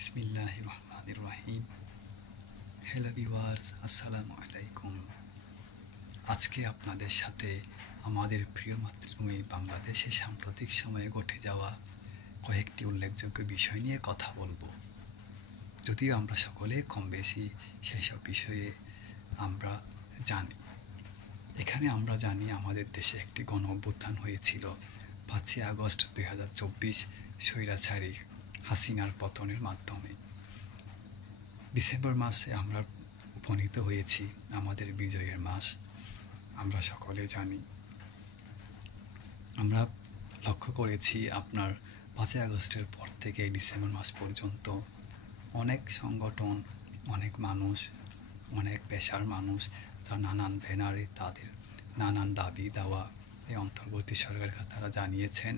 বিসমিল্লাহির রহমানির রহিম। Hello viewers, আসসালামু আলাইকুম। আজকে আপনাদের সাথে আমাদের প্রিয় মাতৃভূমি বাংলাদেশে সাম্প্রতিক সময়ে ঘটে যাওয়া কয়েকটি উল্লেখযোগ্য বিষয় নিয়ে কথা বলবো। যদিও আমরা সকলে কম বেশি সেসব বিষয়ে আমরা জানি। এখানে আমরা জানি আমাদের দেশে একটি গণ অভ্যুত্থান হয়েছিল 5ই আগস্ট 2024 স্বৈরাচারী হাসিনার পতনের মাধ্যমে। ডিসেম্বর মাসে আমরা উপনীত হয়েছি আমাদের বিজয়ের মাস, আমরা সকলে জানি। আমরা লক্ষ্য করেছি আপনার 5ই আগস্টের পর থেকে ডিসেম্বর মাস পর্যন্ত অনেক সংগঠন, অনেক মানুষ, অনেক পেশার মানুষ তারা নানান ব্যানারে তাদের নানান দাবি দেওয়া এই অন্তর্বর্তী সরকারের কাছে তারা জানিয়েছেন।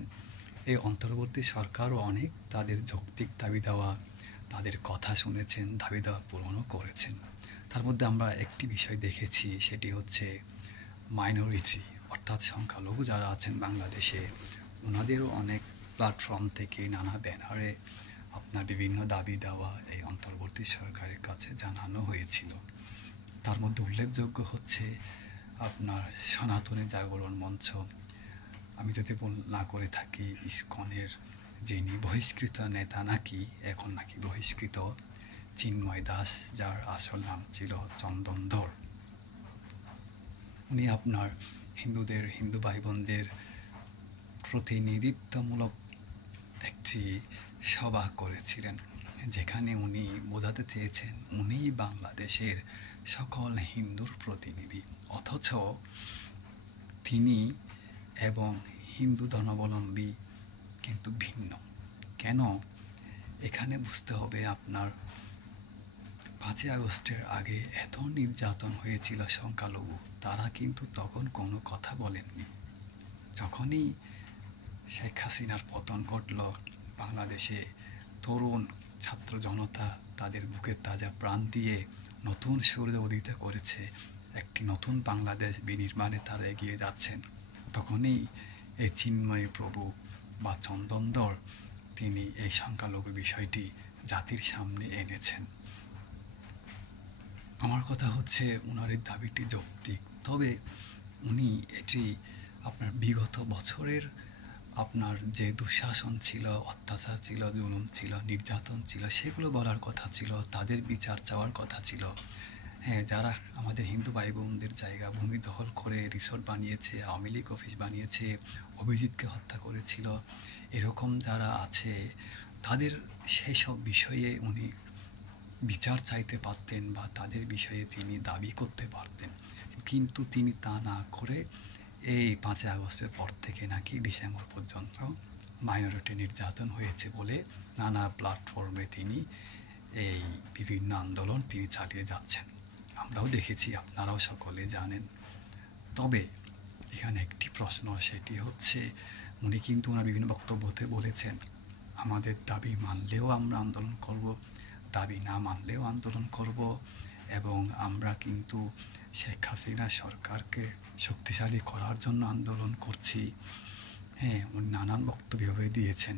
এই অন্তর্বর্তী সরকারও অনেক তাদের যৌক্তিক দাবি দেওয়া, তাদের কথা শুনেছেন, দাবি দেওয়া পূরণও করেছেন। তার মধ্যে আমরা একটি বিষয় দেখেছি, সেটি হচ্ছে মাইনরিটি অর্থাৎ সংখ্যালঘু যারা আছেন বাংলাদেশে, ওনাদেরও অনেক প্ল্যাটফর্ম থেকে নানা ব্যানারে আপনার বিভিন্ন দাবি দেওয়া এই অন্তর্বর্তী সরকারের কাছে জানানো হয়েছিল। তার মধ্যে উল্লেখযোগ্য হচ্ছে আপনার সনাতনী জাগরণ মঞ্চ, আমি যদি না করে থাকি ইসকনের যিনি বহিষ্কৃত নেতা নাকি এখন নাকি বহিষ্কৃত চিন্ময় দাস, যার আসল নাম ছিল চন্দন ধর। উনি আপনার হিন্দু ভাই বোনদের প্রতিনিধিত্বমূলক একটি সভা করেছিলেন, যেখানে উনি বোঝাতে চেয়েছেন উনি বাংলাদেশের সকল হিন্দুর প্রতিনিধি, অথচ তিনি এবং হিন্দু ধর্মাবলম্বী কিন্তু ভিন্ন। কেন? এখানে বুঝতে হবে আপনার 5ই আগস্টের আগে এত নির্যাতন হয়েছিল সংখ্যালঘু, তারা কিন্তু তখন কোনো কথা বলেননি। যখনই শেখ হাসিনার পতন ঘটল, বাংলাদেশে তরুণ ছাত্র জনতা তাদের বুকের তাজা প্রাণ দিয়ে নতুন সূর্য উদিত করেছে, একটি নতুন বাংলাদেশ বিনির্মাণে তারা এগিয়ে যাচ্ছেন। তখনই এই চিন্ময় প্রভু বা চন্দনধর তিনি এই সংখ্যালঘু বিষয়টি জাতির সামনে এনেছেন। আমার কথা হচ্ছে ওনার এই দাবিটি যৌক্তিক, তবে উনি এটি আপনার বিগত বছরের আপনার যে দুঃশাসন ছিল, অত্যাচার ছিল, জুলুম ছিল, নির্যাতন ছিল, সেগুলো বলার কথা ছিল, তাদের বিচার চাওয়ার কথা ছিল। হ্যাঁ, যারা আমাদের হিন্দু ভাই বোনদের জায়গা ভূমি দখল করে রিসোর্ট বানিয়েছে, আওয়ামী লীগ অফিস বানিয়েছে, অভিজিৎকে হত্যা করেছিল, এরকম যারা আছে তাদের সেসব বিষয়ে উনি বিচার চাইতে পারতেন বা তাদের বিষয়ে তিনি দাবি করতে পারতেন, কিন্তু তিনি তা না করে এই 5ই আগস্টের পর থেকে নাকি ডিসেম্বর পর্যন্ত মাইনরিটি নির্যাতন হয়েছে বলে নানা প্ল্যাটফর্মে তিনি এই বিভিন্ন আন্দোলন তিনি চালিয়ে যাচ্ছেন। আমরাও দেখেছি, আপনারাও সকলে জানেন। তবে এখানে একটি প্রশ্ন, সেটি হচ্ছে উনি কিন্তু ওনার বিভিন্ন বক্তব্যতে বলেছেন আমাদের দাবি মানলেও আমরা আন্দোলন করব, দাবি না মানলেও আন্দোলন করব, এবং আমরা কিন্তু শেখ হাসিনা সরকারকে শক্তিশালী করার জন্য আন্দোলন করছি। হ্যাঁ, উনি নানান বক্তব্য দিয়েছেন।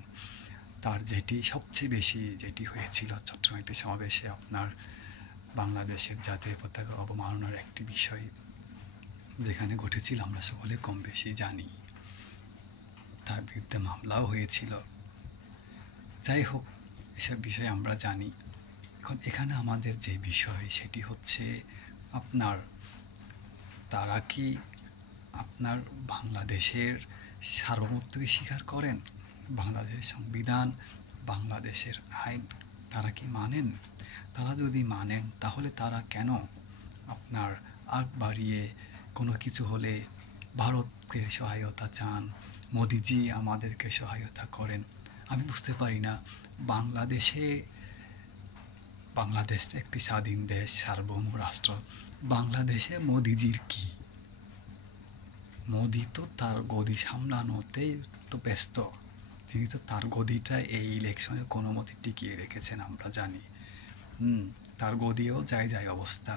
তার যেটি সবচেয়ে বেশি যেটি হয়েছিল চট্টগ্রাম একটি সমাবেশে আপনার বাংলাদেশের জাতীয় পতাকা অবমাননার একটি বিষয় যেখানে ঘটেছিল আমরা সকলে কম বেশি জানি, তার বিরুদ্ধে মামলাও হয়েছিল। যাই হোক, এসব বিষয়ে আমরা জানি। এখন এখানে আমাদের যে বিষয় সেটি হচ্ছে আপনার তারা কি আপনার বাংলাদেশের সার্বভৌমত্বকে স্বীকার করেন? বাংলাদেশের সংবিধান, বাংলাদেশের আইন তারা কি মানেন? তারা যদি মানেন তাহলে তারা কেন আপনার আগ বাড়িয়ে কোনো কিছু হলে ভারতকে সহায়তা চান, মোদিজি আমাদেরকে সহায়তা করেন? আমি বুঝতে পারি না। বাংলাদেশ একটি স্বাধীন দেশ, সার্বভৌম রাষ্ট্র, বাংলাদেশে মোদিজির কি? মোদি তো তার গদি সামলানোতেই তো ব্যস্ত, তিনি তো তার গদিটা এই ইলেকশনে কোনো মতে টিকিয়ে রেখেছেন আমরা জানি। তার গদিও যায় অবস্থা।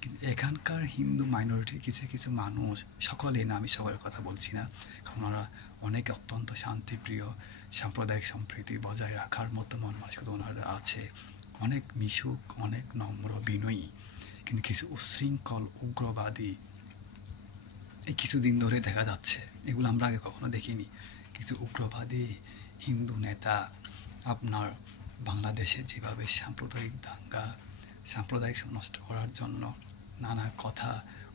কিন্তু এখানকার হিন্দু মাইনরিটির কিছু মানুষ, সকলে না, আমি সকলের কথা বলছি না, কারণ ওরা অনেকে অত্যন্ত শান্তিপ্রিয়, সাম্প্রদায়িক সম্প্রীতি বজায় রাখার মতো মন মানসিকতা ওনার আছে, অনেক মিশুক, অনেক নম্র বিনয়ী। কিন্তু কিছু উচ্ছৃঙ্খল উগ্রবাদী এই কিছুদিন ধরে দেখা যাচ্ছে, এগুলো আমরা আগে কখনো দেখিনি। কিছু উগ্রবাদী হিন্দু নেতা আপনার বাংলাদেশে যেভাবে সাম্প্রদায়িক দাঙ্গা, সাম্প্রদায়িক নষ্ট করার জন্য নানা কথা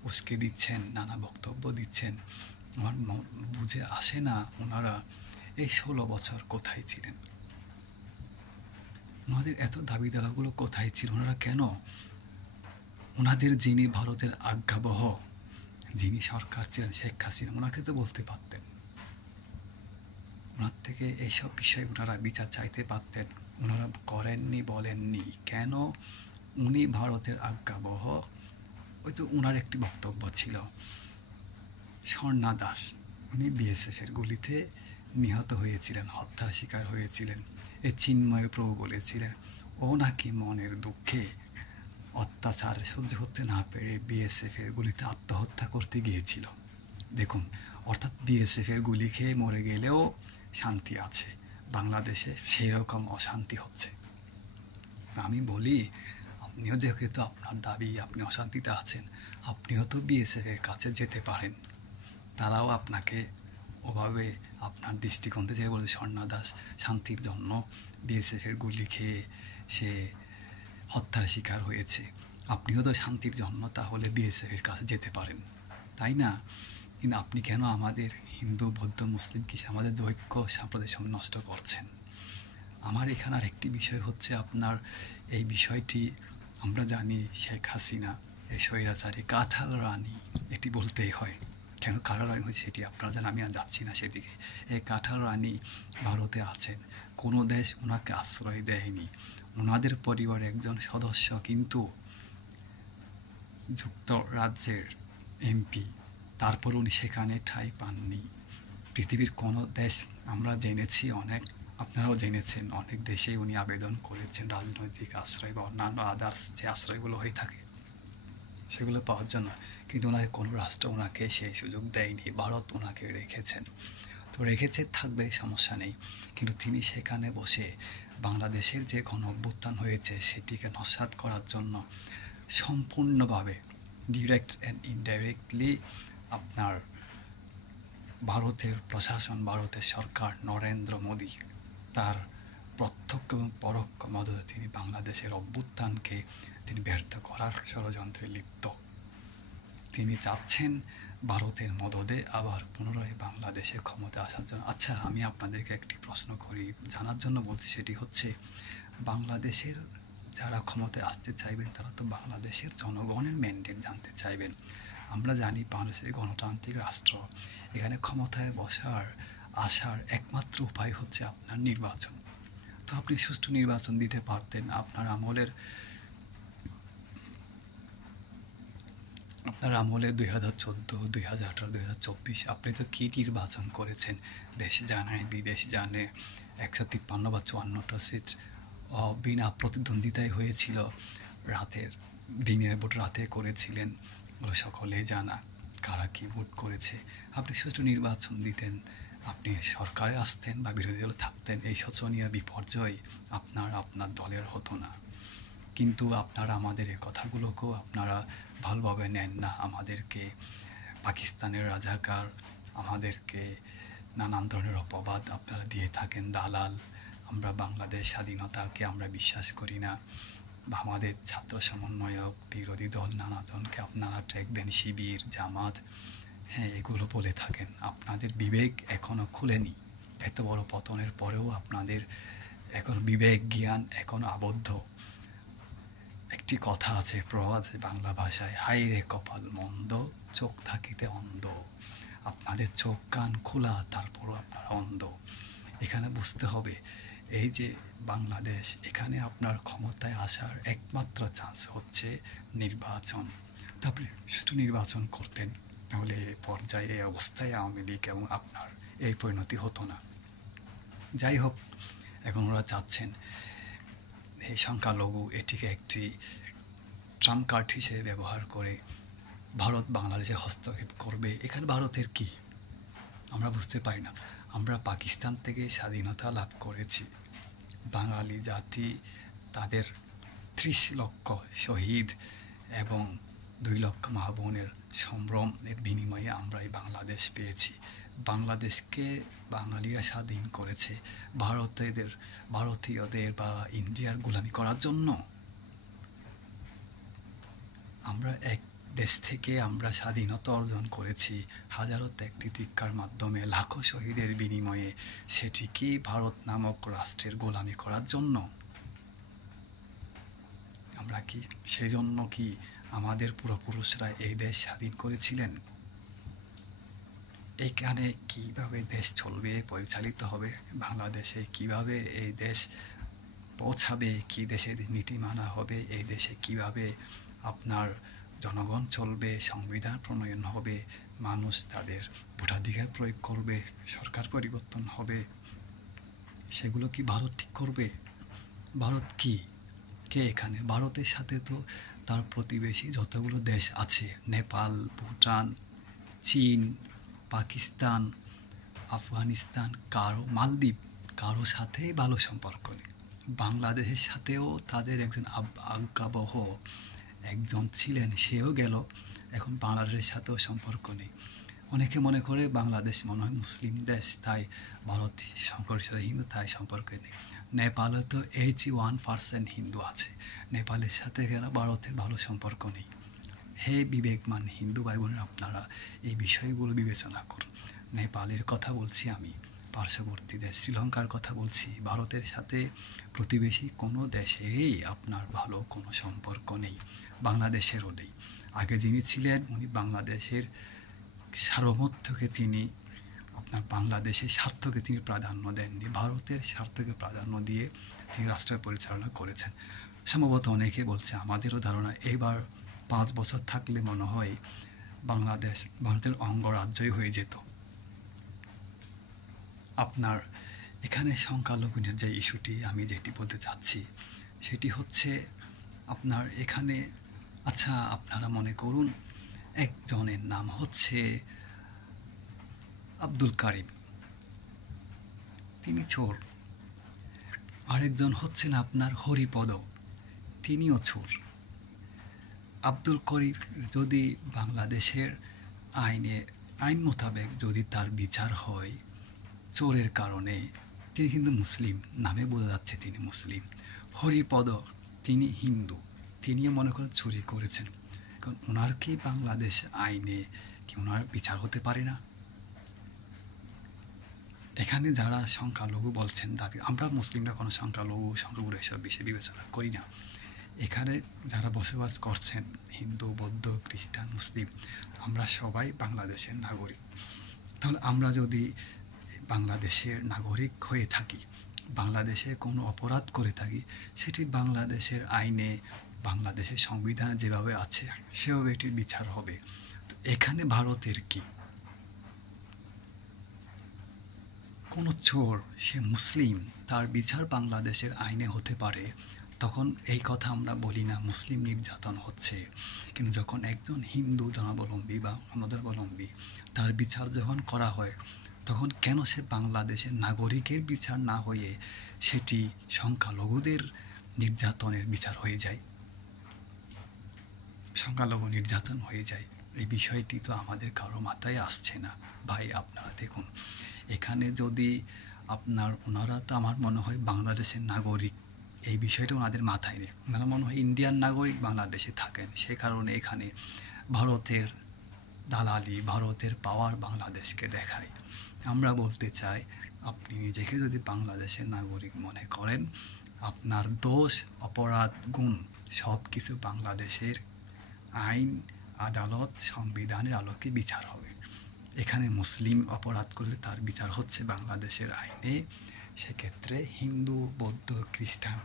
উস্কে দিচ্ছেন, নানা বক্তব্য দিচ্ছেন, আমার বুঝে আসে না ওনারা এই 16 বছর কোথায় ছিলেন, ওনাদের এত দাবি দাওয়াগুলো কোথায় ছিল, ওনারা কেন, ওনাদের যিনি ভারতের আজ্ঞাবহ, যিনি সরকার ছিলেন শেখ হাসিনা, ওনাকে তো বলতে পারতেন, ওনার থেকে এইসব বিষয়ে ওনারা বিচার চাইতে পারতেন, ওনারা করেননি, বলেননি কেন। উনি ভারতের আজ্ঞাবহ, ওই তো ওনার একটি বক্তব্য ছিল, স্বর্ণা দাস উনি বিএসএফের গুলিতে নিহত হয়েছিলেন, হত্যার শিকার হয়েছিলেন। এই চিন্ময় প্রভু বলেছিলেন ও নাকি মনের দুঃখে অত্যাচার সহ্য করতে না পেরে বিএসএফের গুলিতে আত্মহত্যা করতে গিয়েছিল। দেখুন, অর্থাৎ বিএসএফের গুলি খেয়ে মরে গেলেও শান্তি আছে, বাংলাদেশে সেই রকম অশান্তি হচ্ছে। আমি বলি, আপনিও যেহেতু আপনার দাবি আপনি অশান্তিতে আছেন, আপনিও তো বিএসএফের কাছে যেতে পারেন, তারাও আপনাকে ওভাবে আপনার দৃষ্টিকোণ থেকে বলে স্বর্ণা দাস শান্তির জন্য বিএসএফের গুলি খেয়ে সে হত্যার শিকার হয়েছে, আপনিও তো শান্তির জন্য তাহলে বিএসএফের কাছে যেতে পারেন, তাই না? কিন্তু আপনি কেন আমাদের হিন্দু বৌদ্ধ মুসলিম কিছু আমাদের ঐক্য সাম্প্রদায়িক নষ্ট করছেন? আমার এখানে আর একটি বিষয় হচ্ছে আপনার এই বিষয়টি আমরা জানি, শেখ হাসিনা এই স্বৈরাচারী কাঁঠাল রানী, এটি বলতেই হয়, কেন কাঁঠাল রানী হয়েছে এটি আপনারা জানেন, আমি আর যাচ্ছি না সেদিকে। এই কাঁঠাল রানী ভারতে আছেন, কোনো দেশ ওনাকে আশ্রয় দেয়নি, ওনাদের পরিবারের একজন সদস্য কিন্তু যুক্তরাজ্যের এমপি, তারপর উনি সেখানে ঠাঁই পাননি। পৃথিবীর কোনো দেশ আমরা জেনেছি, অনেক আপনারাও জেনেছেন, অনেক দেশেই উনি আবেদন করেছেন রাজনৈতিক আশ্রয় বা অন্যান্য আদার্স যে আশ্রয়গুলো হয়ে থাকে সেগুলো পাওয়ার জন্য, কিন্তু ওনাকে কোনো রাষ্ট্র ওনাকে সেই সুযোগ দেয়নি, ভারত ওনাকে রেখেছেন। তো রেখেছে, থাকবে, সমস্যা নেই, কিন্তু তিনি সেখানে বসে বাংলাদেশের যে গণ অভ্যুত্থান হয়েছে সেটিকে নস্যাৎ করার জন্য সম্পূর্ণভাবে ডিরেক্ট অ্যান্ড ইনডাইরেক্টলি আপনার ভারতের প্রশাসন, ভারতের সরকার, নরেন্দ্র মোদী তার প্রত্যক্ষ এবং পরোক্ষ মদতে তিনি বাংলাদেশের অভ্যুত্থানকে তিনি ব্যর্থ করার ষড়যন্ত্রে লিপ্ত। তিনি চাচ্ছেন ভারতের মদদে আবার পুনরায় বাংলাদেশে ক্ষমতা আসার জন্য। আচ্ছা, আমি আপনাদেরকে একটি প্রশ্ন করি, জানার জন্য বলছি, সেটি হচ্ছে বাংলাদেশের যারা ক্ষমতায় আসতে চাইবেন তারা তো বাংলাদেশের জনগণের ম্যান্ডেট জানতে চাইবেন। আমরা জানি বাংলাদেশের গণতান্ত্রিক রাষ্ট্র, এখানে ক্ষমতায় আসার একমাত্র উপায় হচ্ছে আপনার নির্বাচন। তো আপনি সুষ্ঠু নির্বাচন দিতে পারতেন, আপনার আমলে 2014, 2018, 2024 আপনি তো কী নির্বাচন করেছেন, দেশ জানে বিদেশ জানে, 153 বা 54টা সিট বিনা প্রতিদ্বন্দ্বিতায় হয়েছিল, দিনের ভোট রাতে করেছিলেন, ওগুলো সকলেই জানা কারা কী ভোট করেছে। আপনি সুষ্ঠু নির্বাচন দিতেন, আপনি সরকারে আসতেন বা বিরোধী দলে থাকতেন, এই শোচনীয় বিপর্যয় আপনার দলের হতো না। কিন্তু আপনারা আমাদের এই কথাগুলোকেও আপনারা ভালোভাবে নেন না, আমাদেরকে পাকিস্তানের রাজাকার, আমাদেরকে নানান ধরনের অপবাদ আপনারা দিয়ে থাকেন, দালাল। আমরা বাংলাদেশ স্বাধীনতাকে আমরা বিশ্বাস করি না, বা আমাদের ছাত্র সমন্বয়ক, বিরোধী দল নানাজনকে আপনারা ট্যাগ দেন, শিবির, জামাত, হ্যাঁ এগুলো বলে থাকেন। আপনাদের বিবেক এখনও খুলেনি, এত বড় পতনের পরেও আপনাদের এখন বিবেক জ্ঞান এখনও আবদ্ধ। একটি কথা আছে প্রবাদ বাংলা ভাষায়, হাই রে কপাল মন্দ, চোখ থাকিতে অন্ধ। আপনাদের চোখ কান খোলা, তারপরও আপনারা অন্ধ। এখানে বুঝতে হবে এই যে বাংলাদেশ, এখানে আপনার ক্ষমতায় আসার একমাত্র চান্স হচ্ছে নির্বাচন। তো আপনি সুষ্ঠু নির্বাচন করতেন, তাহলে পর্যায়ে এই অবস্থায় আওয়ামী লীগ এবং আপনার এই পরিণতি হতো না। যাই হোক, এখন ওরা চাচ্ছেন এই সংখ্যালঘু এটিকে একটি ট্রাম্প কার্ড হিসেবে ব্যবহার করে ভারত বাংলাদেশে হস্তক্ষেপ করবে। এখানে ভারতের কি? আমরা বুঝতে পারি না। আমরা পাকিস্তান থেকে স্বাধীনতা লাভ করেছি, বাঙালি জাতি তাদের ৩০ লক্ষ শহীদ এবং ২ লক্ষ মা বোনের সম্ভ্রমের বিনিময়ে আমরা এই বাংলাদেশ পেয়েছি। বাংলাদেশকে বাঙালিরা স্বাধীন করেছে ভারতীয়দের বা ইন্ডিয়ার গোলামি করার জন্য। আমরা এক দেশ থেকে আমরা স্বাধীনতা অর্জন করেছি হাজারো ত্যাগ তিতিক্ষার মাধ্যমে, লাখো শহীদের বিনিময়ে। সেটি কি ভারত নামক রাষ্ট্রের গোলামি করার জন্য? আমরা কি সেই জন্য কি আমাদের পূর্বপুরুষরা এই দেশ স্বাধীন করেছিলেন? এখানে কিভাবে দেশ চলবে, পরিচালিত হবে, বাংলাদেশে কিভাবে এই দেশ পৌঁছাবে, কি দেশের নীতি মানা হবে, এই দেশে কিভাবে আপনার জনগণ চলবে, সংবিধান প্রণয়ন হবে, মানুষ তাদের ভোটাধিকার প্রয়োগ করবে, সরকার পরিবর্তন হবে, সেগুলো কি ভারত ঠিক করবে? ভারত কি কে এখানে? ভারতের সাথে তো তার প্রতিবেশী যতগুলো দেশ আছে, নেপাল, ভুটান, চীন, পাকিস্তান, আফগানিস্তান, মালদ্বীপ, কারো সাথে ভালো সম্পর্ক নেই। বাংলাদেশের সাথেও তাদের একজন আজ্ঞাবহ একজন ছিলেন, সেও গেল, এখন বাংলাদেশের সাথেও সম্পর্ক নেই। অনেকে মনে করে বাংলাদেশ মনে হয় মুসলিম দেশ, তাই ভারত সংখ্যাগরিষ্ঠ হিন্দু, তাই সম্পর্ক নেই। নেপালে তো 81% হিন্দু আছে, নেপালের সাথে কেন ভারতের ভালো সম্পর্ক নেই? হে বিবেকমান হিন্দু ভাই বোনের, আপনারা এই বিষয়গুলো বিবেচনা করুন। নেপালের কথা বলছি আমি, পার্শ্ববর্তী দেশ শ্রীলঙ্কার কথা বলছি। ভারতের সাথে প্রতিবেশী কোনো দেশেরই আপনার ভালো কোনো সম্পর্ক নেই, বাংলাদেশেরও নেই। আগে যিনি ছিলেন উনি বাংলাদেশের সার্বভৌমত্বকে তিনি আপনার বাংলাদেশের স্বার্থকে তিনি প্রাধান্য দেননি, ভারতের স্বার্থকে প্রাধান্য দিয়ে তিনি রাষ্ট্র পরিচালনা করেছেন। সম্ভবত অনেকে বলছে, আমাদেরও ধারণা এবার 5 বছর থাকলে মনে হয় বাংলাদেশ ভারতের অঙ্গরাজ্যই হয়ে যেত। আপনার এখানে সংখ্যালঘুদের যে ইস্যুটি আমি যেটি বলতে চাচ্ছি সেটি হচ্ছে আপনার এখানে, আচ্ছা আপনারা মনে করুন একজনের নাম হচ্ছে আব্দুল কারিম, তিনি চোর। আরেকজন হচ্ছেন আপনার হরিপদ, তিনিও চোর। আব্দুল করিম যদি বাংলাদেশের আইন মোতাবেক যদি তার বিচার হয় চোরের কারণে, তিনি কিন্তু মুসলিম, নামে বোঝা যাচ্ছে তিনি মুসলিম। হরিপদ তিনি হিন্দু, তিনিও মনে করেন চুরি করেছেন, কারণ ওনার কি বাংলাদেশ আইনে কি ওনার বিচার হতে পারে না? এখানে যারা সংখ্যালঘু বলছেন দাবি, আমরা মুসলিমরা কোনো সংখ্যালঘু এসব বিষয়ে বিবেচনা করি না। এখানে যারা বসবাস করছেন হিন্দু, বৌদ্ধ, খ্রিস্টান, মুসলিম, আমরা সবাই বাংলাদেশের নাগরিক। তাহলে আমরা যদি বাংলাদেশের নাগরিক হয়ে থাকি, বাংলাদেশে কোনো অপরাধ করে থাকি, সেটি বাংলাদেশের আইনে, বাংলাদেশের সংবিধানে যেভাবে আছে সেভাবে এটির বিচার হবে। তো এখানে ভারতের কি? কোনো চোর, সে মুসলিম, তার বিচার বাংলাদেশের আইনে হতে পারে, তখন এই কথা আমরা বলি না মুসলিম নির্যাতন হচ্ছে। কিন্তু যখন একজন হিন্দু ধর্মাবলম্বী বা অন্য ধর্মাবলম্বী তার বিচার যখন করা হয়, তখন কেন সে বাংলাদেশের নাগরিকের বিচার না হয়ে সেটি সংখ্যালঘুদের নির্যাতনের বিচার হয়ে যায়, সংখ্যালঘু নির্যাতন হয়ে যায়? এই বিষয়টি তো আমাদের কারো মাথায় আসছে না। ভাই আপনারা দেখুন, এখানে যদি ওনারা তো আমার মনে হয় বাংলাদেশের নাগরিক, এই বিষয়টা ওনাদের মাথায় নেই। ওনারা মনে হয় ইন্ডিয়ান নাগরিক, বাংলাদেশে থাকেন, সে কারণে এখানে ভারতের দালালি, ভারতের পাওয়ার বাংলাদেশকে দেখায়। আমরা বলতে চাই, আপনি নিজেকে যদি বাংলাদেশের নাগরিক মনে করেন, আপনার দোষ, অপরাধ, গুণ সব কিছু বাংলাদেশের আইন, আদালত, সংবিধানের আলোকে বিচার হবে। এখানে মুসলিম অপরাধ করলে তার বিচার হচ্ছে বাংলাদেশের আইনে, সেক্ষেত্রে হিন্দু, বৌদ্ধ, খ্রিস্টান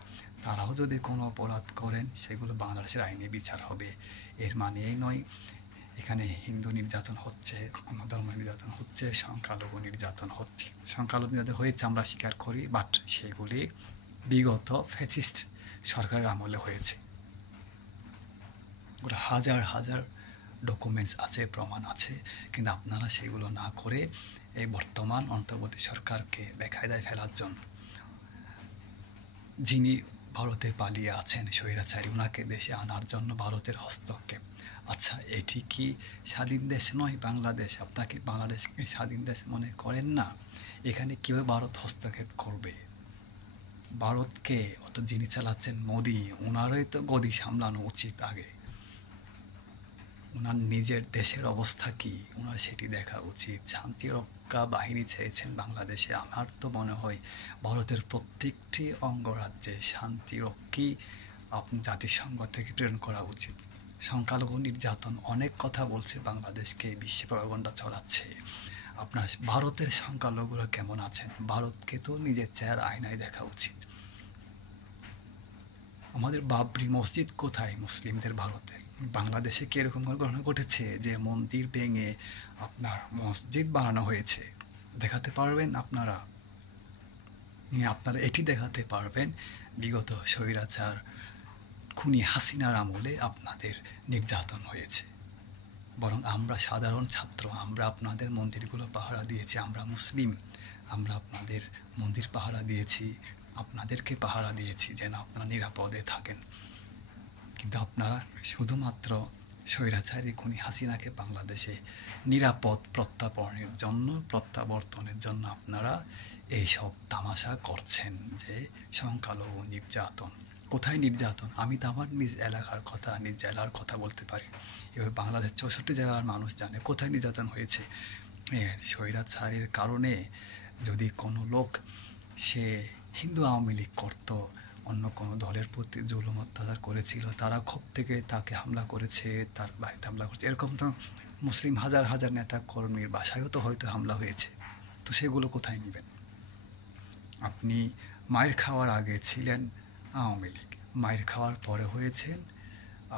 তারাও যদি কোনো অপরাধ করেন সেগুলো বাংলাদেশের আইনে বিচার হবে। এর মানে এই নয় এখানে হিন্দু নির্যাতন হচ্ছে, অন্য ধর্ম নির্যাতন হচ্ছে, সংখ্যালঘু নির্যাতন হচ্ছে। সংখ্যালঘু নির্যাতন হয়েছে আমরা স্বীকার করি, বাট সেগুলি বিগত ফ্যাসিস্ট সরকারের আমলে হয়েছে। হাজার হাজার ডকুমেন্টস আছে, প্রমাণ আছে, কিন্তু আপনারা সেগুলো না করে এই বর্তমান অন্তর্বর্তী সরকারকে বেকায়দায় ফেলার জন্য। যিনি ভারতে পালিয়ে আছেন স্বৈরাচারী, ওনাকে দেশে আনার জন্য ভারতের হস্তক্ষেপ। আচ্ছা, এটি কি স্বাধীন দেশ নয় বাংলাদেশ? আপনাকে বাংলাদেশকে স্বাধীন দেশ মনে করেন না? এখানে কীভাবে ভারত হস্তক্ষেপ করবে? ভারতকে অর্থাৎ যিনি চালাচ্ছেন মোদি, ওনারই তো গদি সামলানো উচিত আগে। ওনার নিজের দেশের অবস্থা কি ওনার সেটি দেখা উচিত। শান্তিরক্ষা বাহিনী চেয়েছেন বাংলাদেশে। আমার তো মনে হয় ভারতের প্রত্যেকটি অঙ্গরাজ্যে শান্তিরক্ষী জাতিসংঘ থেকে প্রেরণ করা উচিত। সংখ্যালঘু নির্যাতন অনেক কথা বলছে বাংলাদেশকে, বিশ্ব প্রভাবণ্ডা ছড়াচ্ছে। আপনার ভারতের সংখ্যালঘুরা কেমন আছেন? ভারতকে তো নিজের চেহারা আয়নায় দেখা উচিত। আমাদের বাবরি মসজিদ কোথায় মুসলিমদের ভারতে? বাংলাদেশে কি এরকম কোনো ঘটনা ঘটেছে যে মন্দির ভেঙে আপনার মসজিদ বানানো হয়েছে? দেখাতে পারবেন আপনারা? আপনারা এটি দেখাতে পারবেন বিগত স্বৈরাচার খুনি হাসিনার আমলে আপনাদের নির্যাতন হয়েছে। বরং আমরা সাধারণ ছাত্র, আমরা আপনাদের মন্দিরগুলো পাহারা দিয়েছি। আমরা মুসলিম, আমরা আপনাদের মন্দির পাহারা দিয়েছি, আপনাদেরকে পাহারা দিয়েছি যেন আপনারা নিরাপদে থাকেন। কিন্তু আপনারা শুধুমাত্র স্বৈরাচারী খুনি হাসিনাকে বাংলাদেশে নিরাপদ প্রত্যাবর্তনের জন্য আপনারা এইসব তামাশা করছেন যে সংখ্যালঘু নির্যাতন। কোথায় নির্যাতন? আমি তো আমার নিজ এলাকার কথা, নিজ জেলার কথা বলতে পারি। এবার বাংলাদেশ 64 জেলার মানুষ জানে কোথায় নির্যাতন হয়েছে। স্বৈরাচারের কারণে যদি কোনো লোক সে হিন্দু আওয়ামী লীগ করতো, অন্য কোনো দলের প্রতি জুলুম অত্যাচার করেছিল, তারা ক্ষোভ থেকে তাকে হামলা করেছে, তার বাড়িতে হামলা করেছে। এরকম তো মুসলিম হাজার হাজার নেতা কর্মীর বাসায়ও তো হয়তো হামলা হয়েছে। তো সেগুলো কোথায় নেবেন? আপনি মায়ের খাওয়ার আগে ছিলেন আওয়ামী লীগ, মায়ের খাওয়ার পরে হয়েছেন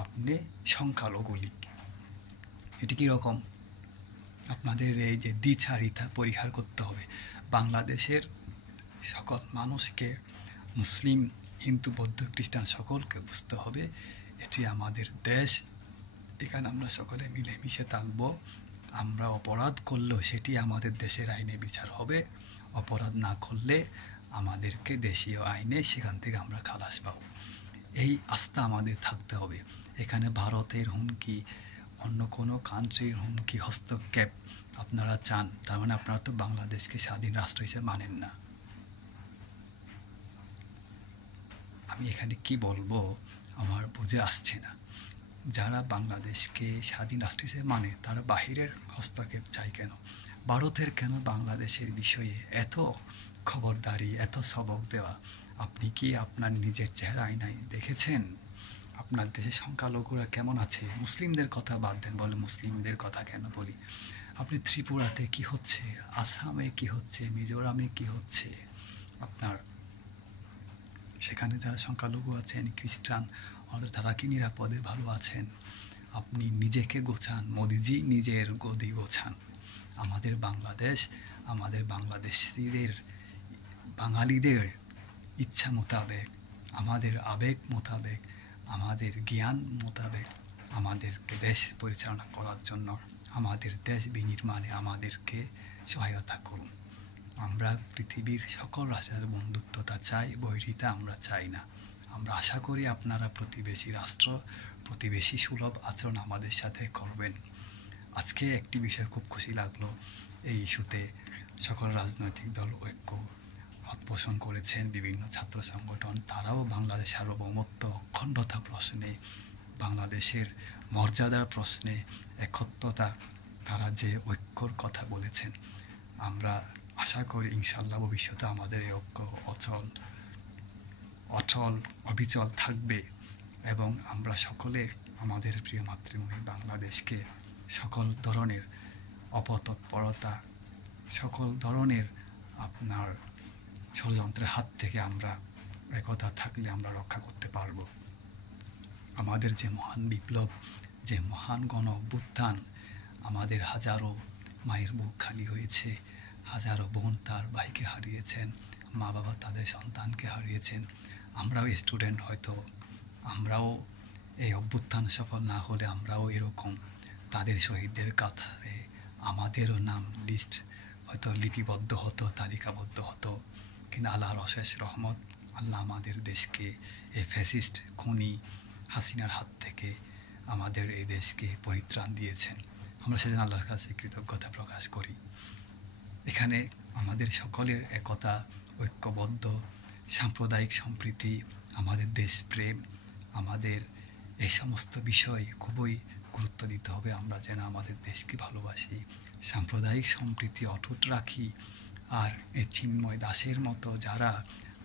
আপনি সংখ্যালঘু লীগ। এটি কীরকম? আপনাদের এই যে দ্বিচারিতা পরিহার করতে হবে। বাংলাদেশের সকল মানুষকে, মুসলিম, হিন্দু, বৌদ্ধ, খ্রিস্টান সকলকে বুঝতে হবে এটি আমাদের দেশ। এখানে আমরা সকলে মিলেমিশে থাকবো। আমরা অপরাধ করলেও সেটি আমাদের দেশের আইনে বিচার হবে। অপরাধ না করলে আমাদেরকে দেশীয় আইনে সেখান থেকে আমরা খালাস পাবো। এই আস্থা আমাদের থাকতে হবে। এখানে ভারতের হুমকি, অন্য কোনো কান্ট্রির হুমকি, হস্তক্ষেপ আপনারা চান, তার মানে আপনারা তো বাংলাদেশকে স্বাধীন রাষ্ট্র হিসেবে মানেন না। আমি এখানে কি বলবো আমার বুঝে আসছে না। যারা বাংলাদেশকে স্বাধীন রাষ্ট্র হিসেবে মানে তারা বাহিরের হস্তক্ষেপ চায় কেন? ভারতের কেন বাংলাদেশের বিষয়ে এত খবরদারি, এত সবক দেওয়া? আপনি কি আপনার নিজের চেহারা আয়নায় দেখেছেন? আপনার দেশে সংখ্যালঘুরা কেমন আছে? মুসলিমদের কথা বাদ দেন, বলে মুসলিমদের কথা কেন বলি। আপনি ত্রিপুরাতে কি হচ্ছে, আসামে কি হচ্ছে, মিজোরামে কি হচ্ছে, আপনার সেখানে যারা সংখ্যালঘু আছেন, খ্রিস্টান, আমাদের তারা কি নিরাপদে ভালো আছেন? আপনি নিজেকে গোছান, মোদিজি নিজের গদি গোছান। আমাদের বাংলাদেশ, আমাদের বাংলাদেশিদের, বাঙালিদের ইচ্ছা মোতাবেক, আমাদের আবেগ মোতাবেক, আমাদের জ্ঞান মোতাবেক আমাদেরকে দেশ পরিচালনা করার জন্য, আমাদের দেশ বিনির্মাণে আমাদেরকে সহায়তা করুন। আমরা পৃথিবীর সকল রাষ্ট্রের বন্ধুত্বতা চাই, বৈরিতা আমরা চাই না। আমরা আশা করি আপনারা প্রতিবেশী রাষ্ট্র, প্রতিবেশী সুলভ আচরণ আমাদের সাথে করবেন। আজকে একটি বিষয় খুব খুশি লাগলো, এই ইস্যুতে সকল রাজনৈতিক দল ঐক্য পোষণ করেছেন। বিভিন্ন ছাত্র সংগঠন তারাও বাংলাদেশ সার্বভৌমত্ব, অখণ্ডতা প্রশ্নে, বাংলাদেশের মর্যাদার প্রশ্নে একত্রতা, তারা যে ঐক্যর কথা বলেছেন, আমরা আশা করি ইনশাল্লাহ ভবিষ্যতে আমাদের এই ঐক্য অচল অবিচল থাকবে এবং আমরা সকলে আমাদের প্রিয় মাতৃভূমি বাংলাদেশকে সকল ধরনের অপতৎপরতা, সকল ধরনের আপনার ষড়যন্ত্রের হাত থেকে আমরা একতা থাকলে আমরা রক্ষা করতে পারব। আমাদের যে মহান বিপ্লব, যে মহান গণ অভ্যুত্থান, আমাদের হাজারো মায়ের বুক খালি হয়েছে, হাজারো বোন তার ভাইকে হারিয়েছেন, মা বাবা তাদের সন্তানকে হারিয়েছেন। আমরাও স্টুডেন্ট, হয়তো আমরাও এই অভ্যুত্থান সফল না হলে আমরাও এরকম তাদের শহীদদের কাতারে আমাদেরও নাম লিস্ট হয়তো লিপিবদ্ধ হতো, তালিকাবদ্ধ হতো, কিন্তু আল্লাহর অশেষ রহমত, আল্লাহ আমাদের দেশকে এই ফ্যাসিস্ট খুনি হাসিনার হাত থেকে আমাদের এই দেশকে পরিত্রাণ দিয়েছেন। আমরা সেজন্য আল্লাহর কাছে কৃতজ্ঞতা প্রকাশ করি। এখানে আমাদের সকলের একতা, ঐক্যবদ্ধ, সাম্প্রদায়িক সম্প্রীতি, আমাদের দেশপ্রেম, আমাদের এই সমস্ত বিষয় খুবই গুরুত্ব দিতে হবে। আমরা যেন আমাদের দেশকে ভালোবাসি, সাম্প্রদায়িক সম্প্রীতি অটুট রাখি। আর এই চিন্ময় দাসের মতো যারা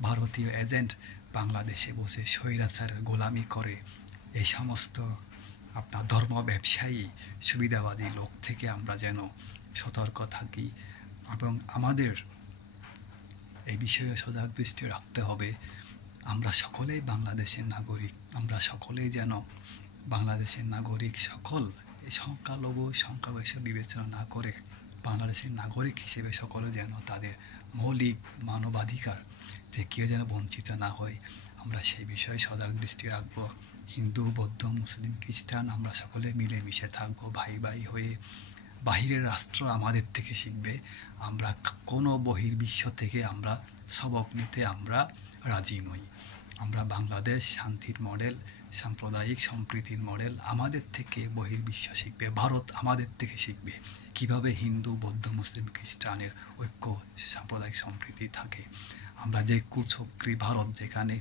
ভারতীয় এজেন্ট বাংলাদেশে বসে স্বৈরাচারের গোলামি করে, এই সমস্ত আপনার ধর্ম ব্যবসায়ী সুবিধাবাদী লোক থেকে আমরা যেন সতর্ক থাকি এবং আমাদের এই বিষয়ে সজাগ দৃষ্টি রাখতে হবে। আমরা সকলেই বাংলাদেশের নাগরিক, আমরা সকলেই যেন বাংলাদেশের নাগরিক, সকল সংখ্যালঘু সংখ্যাগরিষ্ঠ বিবেচনা না করে বাংলাদেশের নাগরিক হিসেবে সকলে যেন তাদের মৌলিক মানবাধিকার থেকে কেউ যেন বঞ্চিত না হয়, আমরা সেই বিষয়ে সজাগ দৃষ্টি রাখবো। হিন্দু, বৌদ্ধ, মুসলিম, খ্রিস্টান আমরা সকলে মিলেমিশে থাকবো ভাই ভাই হয়ে। বাহিরের রাষ্ট্র আমাদের থেকে শিখবে, আমরা কোনো বহির্বিশ্ব থেকে আমরা সবক নিতে আমরা রাজি নই। আমরা বাংলাদেশ শান্তির মডেল, সাম্প্রদায়িক সম্প্রীতির মডেল, আমাদের থেকে বহির্বিশ্ব শিখবে, ভারত আমাদের থেকে শিখবে কিভাবে হিন্দু, বৌদ্ধ, মুসলিম, খ্রিস্টানের ঐক্য, সাম্প্রদায়িক সম্প্রীতি থাকে। আমরা যে কুচক্রী ভারত, যেখানে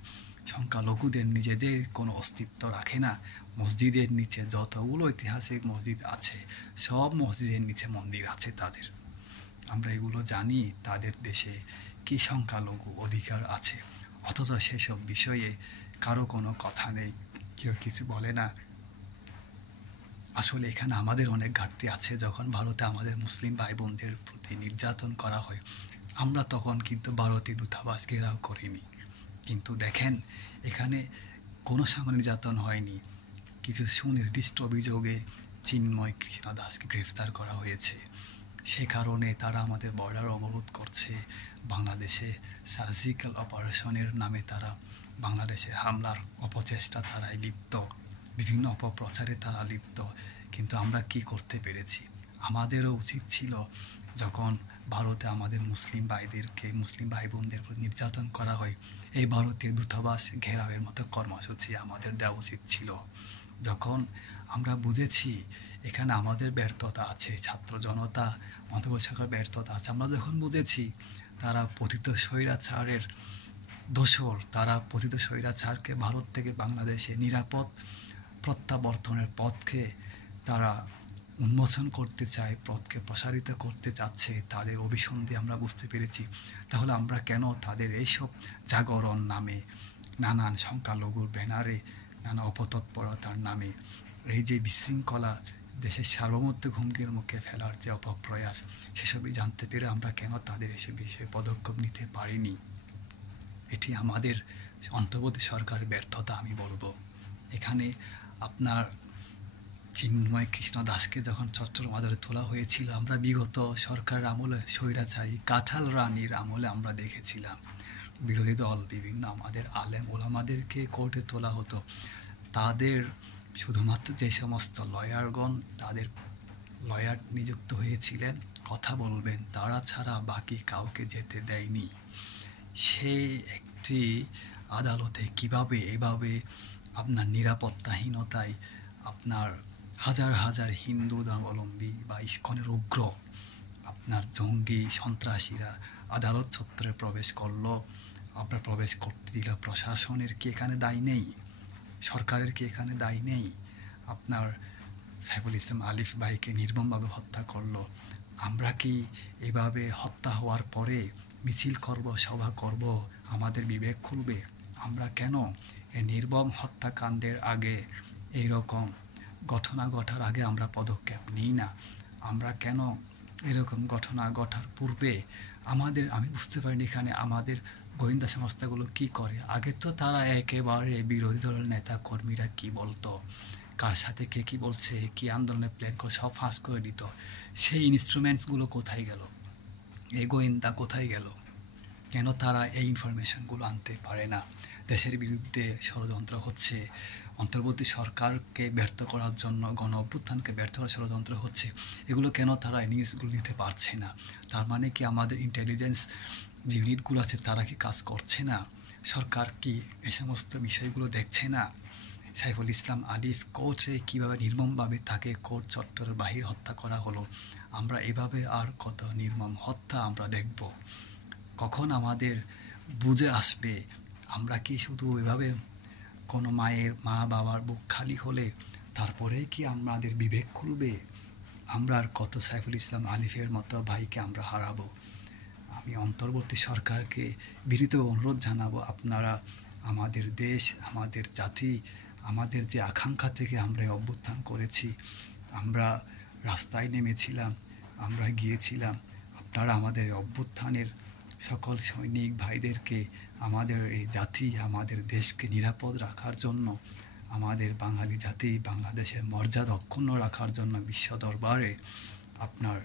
সংখ্যালঘুদের নিজেদের কোনো অস্তিত্ব রাখে না, মসজিদের নিচে যতগুলো ঐতিহাসিক মসজিদ আছে সব মসজিদের নিচে মন্দির আছে তাদের। আমরা এগুলো জানি তাদের দেশে কী সংখ্যালঘু অধিকার আছে, অথচ সেসব বিষয়ে কারো কোনো কথা নেই, কেউ কিছু বলে না। আসলে এখানে আমাদের অনেক ঘাটতি আছে। যখন ভারতে আমাদের মুসলিম ভাই বোনদের প্রতি নির্যাতন করা হয়, আমরা তখন কিন্তু ভারতীয় দূতাবাস ঘেরাও করিনি, কিন্তু দেখেন এখানে কোনো সঙ্গে নির্যাতন হয়নি। কিছু সুনির্দিষ্ট অভিযোগে চিন্ময় কৃষ্ণ দাসকে গ্রেফতার করা হয়েছে, সে কারণে তারা আমাদের বর্ডার অবরোধ করছে। বাংলাদেশে সার্জিক্যাল অপারেশনের নামে তারা বাংলাদেশে হামলার অপচেষ্টা তারাই লিপ্ত, বিভিন্ন অপপ্রচারে তারা লিপ্ত। কিন্তু আমরা কি করতে পেরেছি? আমাদেরও উচিত ছিল যখন ভারতে আমাদের মুসলিম ভাইদেরকে, মুসলিম ভাই বোনদের উপর নির্যাতন করা হয়, এই ভারতীয় দূতাবাস ঘেরাওয়ের মতো কর্মসূচি আমাদের দেওয়া উচিত ছিল। যখন আমরা বুঝেছি এখানে আমাদের ব্যর্থতা আছে, ছাত্র জনতা, অন্তর্বর্তী সরকার ব্যর্থতা আছে, আমরা যখন বুঝেছি তারা পতিত স্বৈরাচারের দোসর, তারা পতিত স্বৈরাচারকে ভারত থেকে বাংলাদেশে নিরাপদ প্রত্যাবর্তনের পথকে তারা উন্মোচন করতে চায়, পথকে প্রসারিত করতে চাচ্ছে, তাদের অভিসন্ধি আমরা বুঝতে পেরেছি। তাহলে আমরা কেন তাদের এইসব জাগরণ নামে, নানান সংখ্যালঘুর ব্যানারে, নানা অপতৎপরতার নামে এই যে বিশৃঙ্খলা, দেশের সার্বভৌমত্ব হুমকির মুখে ফেলার যে অপপ্রয়াস, সেসবই জানতে পেরে আমরা কেন তাদের এসব বিষয়ে পদক্ষেপ নিতে পারিনি? এটি আমাদের অন্তর্বর্তী সরকারের ব্যর্থতা আমি বলবো। এখানে আপনার চিন্ময় কৃষ্ণ দাসকে যখন চট্টগ্রাম আদালতে তোলা হয়েছিল, আমরা বিগত সরকারের আমলে স্বৈরাচারী কাঁঠাল রানীর আমলে আমরা দেখেছিলাম বিরোধী দল বিভিন্ন আমাদের আলেম ওলামাদেরকে কোর্টে তোলা হতো, তাদের শুধুমাত্র যে সমস্ত লয়ারগণ তাদের লয়ার নিযুক্ত হয়েছিলেন কথা বলবেন, তারা ছাড়া বাকি কাউকে যেতে দেয়নি। সেই একটি আদালতে কিভাবে এভাবে আপনার নিরাপত্তাহীনতায় আপনার হাজার হাজার হিন্দু ধর্মাবলম্বী বা ইস্কনের উগ্র আপনার জঙ্গি সন্ত্রাসীরা আদালত চত্বরে প্রবেশ করলো, আপনার প্রবেশ করতে দিল, প্রশাসনের কি এখানে দায় নেই? সরকারের কি এখানে দায় নেই? আপনার সাইফুল ইসলাম আলিফ ভাইকে নির্মমভাবে হত্যা করলো, আমরা কি এভাবে হত্যা হওয়ার পরে মিছিল করব, সভা করব, আমাদের বিবেক খুলবে? আমরা কেন এই নির্মম হত্যাকাণ্ডের আগে, এইরকম ঘটনা ঘটার আগে আমরা পদক্ষেপ নিই না? আমরা কেন এরকম ঘটনা ঘটার পূর্বে আমি বুঝতে পারিনি এখানে আমাদের গোয়েন্দা সংস্থাগুলো কি করে। আগে তো তারা একেবারে বিরোধী দলের নেতা কর্মীরা কি বলতো, কার সাথে কে কী বলছে, কী আন্দোলনে প্ল্যান করে সব ফাঁস করে দিত। সেই ইনস্ট্রুমেন্টসগুলো কোথায় গেল? এই গোয়েন্দা কোথায় গেল? কেন তারা এই ইনফরমেশনগুলো আনতে পারে না? দেশের বিরুদ্ধে ষড়যন্ত্র হচ্ছে, অন্তর্বর্তী সরকারকে ব্যর্থ করার জন্য, গণ অভ্যুত্থানকে ব্যর্থ করার ষড়যন্ত্র হচ্ছে, এগুলো কেন তারা নিউজগুলো দিতে পারছে না? তার মানে কি আমাদের ইন্টেলিজেন্স যে ইউনিটগুলো আছে তারা কি কাজ করছে না? সরকার কি এ সমস্ত বিষয়গুলো দেখছে না? সাইফুল ইসলাম আলিফ কোর্টে কীভাবে নির্মমভাবে তাকে কোর্ট চত্বরের বাহির হত্যা করা হলো, আমরা এভাবে আর কত নির্মম হত্যা আমরা দেখব? কখন আমাদের বুঝে আসবে? আমরা কি শুধু এভাবে কোনো মা বাবার বুক খালি হলে তারপরেই কি আমাদের বিবেক খুলবে? আমরা আর কত সাইফুল ইসলাম আলিফের মতো ভাইকে আমরা হারাবো? আমি অন্তর্বর্তী সরকারকে বিনীত অনুরোধ জানাবো, আপনারা আমাদের দেশ, আমাদের জাতি, আমাদের যে আকাঙ্ক্ষা থেকে আমরা অভ্যুত্থান করেছি, আমরা রাস্তায় নেমেছিলাম, আমরা গিয়েছিলাম, আপনারা আমাদের অভ্যুত্থানের সকল সৈনিক ভাইদেরকে, আমাদের এই জাতি, আমাদের দেশকে নিরাপদ রাখার জন্য, আমাদের বাঙালি জাতি বাংলাদেশের মর্যাদা অক্ষুণ্ণ রাখার জন্য বিশ্ব দরবারে আপনার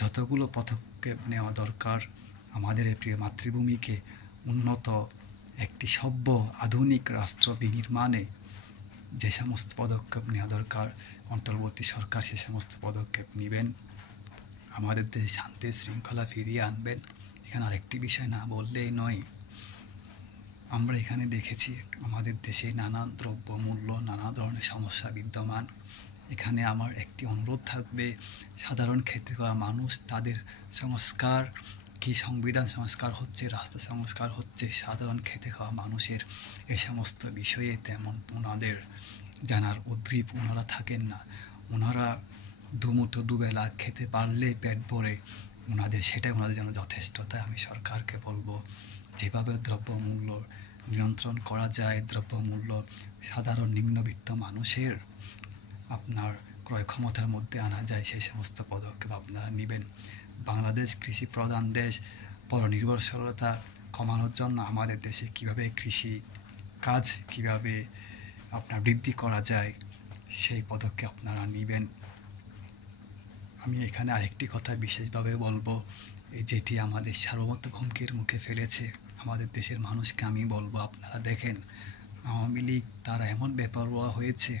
যতগুলো পদক্ষেপ নেওয়া দরকার, আমাদের এই প্রিয় মাতৃভূমিকে উন্নত একটি সভ্য আধুনিক রাষ্ট্র বিনির্মাণে যে সমস্ত পদক্ষেপ নেওয়া দরকার, অন্তর্বর্তী সরকার সে সমস্ত পদক্ষেপ নেবেন, আমাদের দেশে শান্তি শৃঙ্খলা ফিরিয়ে আনবেন। এখানে আরেকটি বিষয় না বললেই নয়, আমরা এখানে দেখেছি আমাদের দেশে নানা দ্রব্যমূল্য, নানা ধরনের সমস্যা বিদ্যমান। এখানে আমার একটি অনুরোধ থাকবে, সাধারণ ক্ষেত্রে করা মানুষ তাদের সংস্কার কি, সংবিধান সংস্কার হচ্ছে, রাষ্ট্র সংস্কার হচ্ছে, সাধারণ খেতে খাওয়া মানুষের এ সমস্ত বিষয়ে তেমন ওনাদের জানার উদ্গ্রীব ওনারা থাকেন না। ওনারা দুমুঠো দুবেলা খেতে পারলে পেট ভরে ওনাদের সেটাই ওনাদের জন্য যথেষ্ট। তাই আমি সরকারকে বলবো, যেভাবে দ্রব্যমূল্য নিয়ন্ত্রণ করা যায়, দ্রব্যমূল্য সাধারণ নিম্নবিত্ত মানুষের আপনার ক্রয় ক্ষমতার মধ্যে আনা যায়, সেই সমস্ত পদক্ষেপ আপনারা নেবেন। বাংলাদেশ কৃষি প্রধান দেশ, পরনির্ভরশীলতা কমানোর জন্য আমাদের দেশে কীভাবে কৃষি কাজ কীভাবে আপনার বৃদ্ধি করা যায়, সেই পদক্ষেপ আপনারা নেবেন। আমি এখানে আরেকটি কথা বিশেষভাবে বলবো, যেটি আমাদের সার্বভৌমত্ব হুমকির মুখে ফেলেছে আমাদের দেশের মানুষকে। আমি বলবো, আপনারা দেখেন আওয়ামী লীগ তারা এমন বেপরোয়া হয়েছে,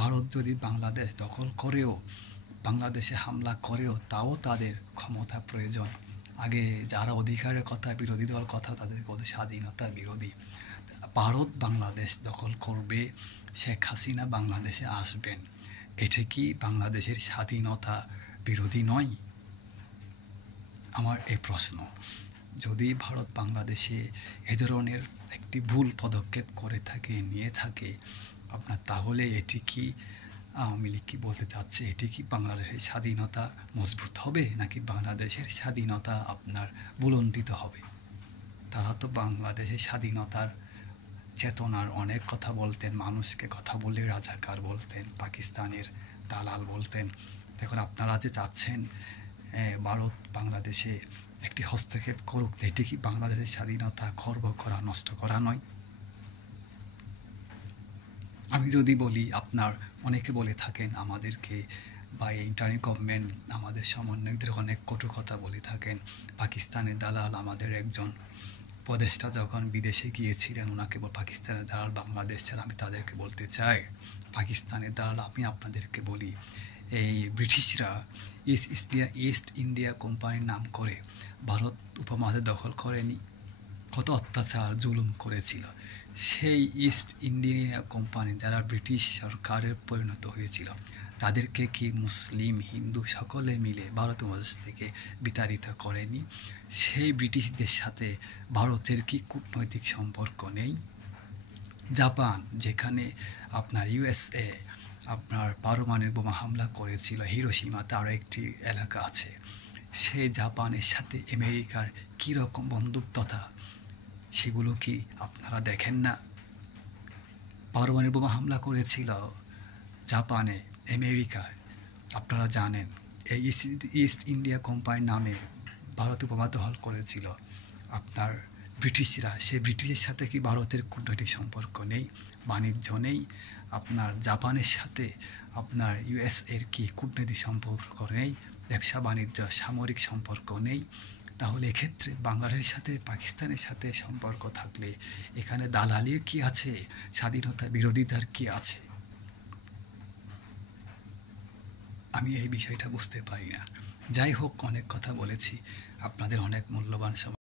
ভারত যদি বাংলাদেশ দখল করেও, বাংলাদেশে হামলা করেও, তাও তাদের ক্ষমতা প্রয়োজন। আগে যারা অধিকারের কথা, বিরোধী দল কথা, তাদের বলতে স্বাধীনতা বিরোধী। ভারত বাংলাদেশ দখল করবে, শেখ হাসিনা বাংলাদেশে আসবেন, এটা কি বাংলাদেশের স্বাধীনতা বিরোধী নয়? আমার এই প্রশ্ন। যদি ভারত বাংলাদেশে এ ধরনের একটি ভুল পদক্ষেপ করে থাকে, নিয়ে থাকে আপনার, তাহলে এটি কি আওয়ামী লীগ কি বলতে চাচ্ছে, এটি কি বাংলাদেশের স্বাধীনতা মজবুত হবে, নাকি বাংলাদেশের স্বাধীনতা আপনার বুলণ্ডিত হবে? তারা তো বাংলাদেশের স্বাধীনতার চেতনার অনেক কথা বলতেন, মানুষকে কথা বলে রাজাকার বলতেন, পাকিস্তানের দালাল বলতেন। এখন আপনারা যে চাচ্ছেন ভারত বাংলাদেশে একটি হস্তক্ষেপ করুক, এটি কি বাংলাদেশের স্বাধীনতা খর্ব করা, নষ্ট করা নয়? আমি যদি বলি, আপনার অনেকে বলে থাকেন আমাদেরকে, বা ইন্টারিম গভর্নমেন্ট আমাদের সমন্বয়কদের অনেক কটু কথা বলে থাকেন। পাকিস্তানের দালাল আমাদের একজন উপদেষ্টা যখন বিদেশে গিয়েছিলেন, ওনাকে পাকিস্তানের দালাল বাংলাদেশ ছাড়া। আমি তাদেরকে বলতে চাই, পাকিস্তানের দালাল আমি আপনাদেরকে বলি, এই ব্রিটিশরা ইস্ট ইন্ডিয়া কোম্পানির নাম করে ভারত উপমহাদেশ দখল করেনি, কত অত্যাচার জুলুম করেছিল। সেই ইস্ট ইন্ডিয়া কোম্পানি যারা ব্রিটিশ সরকারের পরিণত হয়েছিল, তাদেরকে কি মুসলিম হিন্দু সকলে মিলে ভারত উপমহাদেশ থেকে বিতাড়িত করেনি? সেই ব্রিটিশদের সাথে ভারতের কি কূটনৈতিক সম্পর্ক নেই? জাপান, যেখানে আপনার ইউএসএ আপনার পারমাণবিক বোমা হামলা করেছিল, হিরোশিমাতে আরও একটি এলাকা আছে, সেই জাপানের সাথে আমেরিকার কীরকম বন্ধুত্বতা, সেগুলো কি আপনারা দেখেন না? পারমাণবিক বোমা হামলা করেছিল জাপানে, আমেরিকায়, আপনারা জানেন। এই ইস্ট ইন্ডিয়া কোম্পানির নামে ভারত উপমা দখল করেছিল আপনার ব্রিটিশরা। সেই ব্রিটিশের সাথে কি ভারতের কূটনৈতিক সম্পর্ক নেই, বাণিজ্য নেই? আপনার জাপানের সাথে আপনার ইউএসএর কি কূটনৈতিক সম্পর্ক নেই, ব্যবসা বাণিজ্য সামরিক সম্পর্ক নেই? তাহলে এক্ষেত্রে বাংলাদেশের সাথে পাকিস্তানের সাথে সম্পর্ক থাকলে এখানে দালালির কি আছে, স্বাধীনতা বিরোধিতার কি আছে? আমি এই বিষয়টা বুঝতে পারি না। যাই হোক, অনেক কথা বলেছি, আপনাদের অনেক মূল্যবান সময়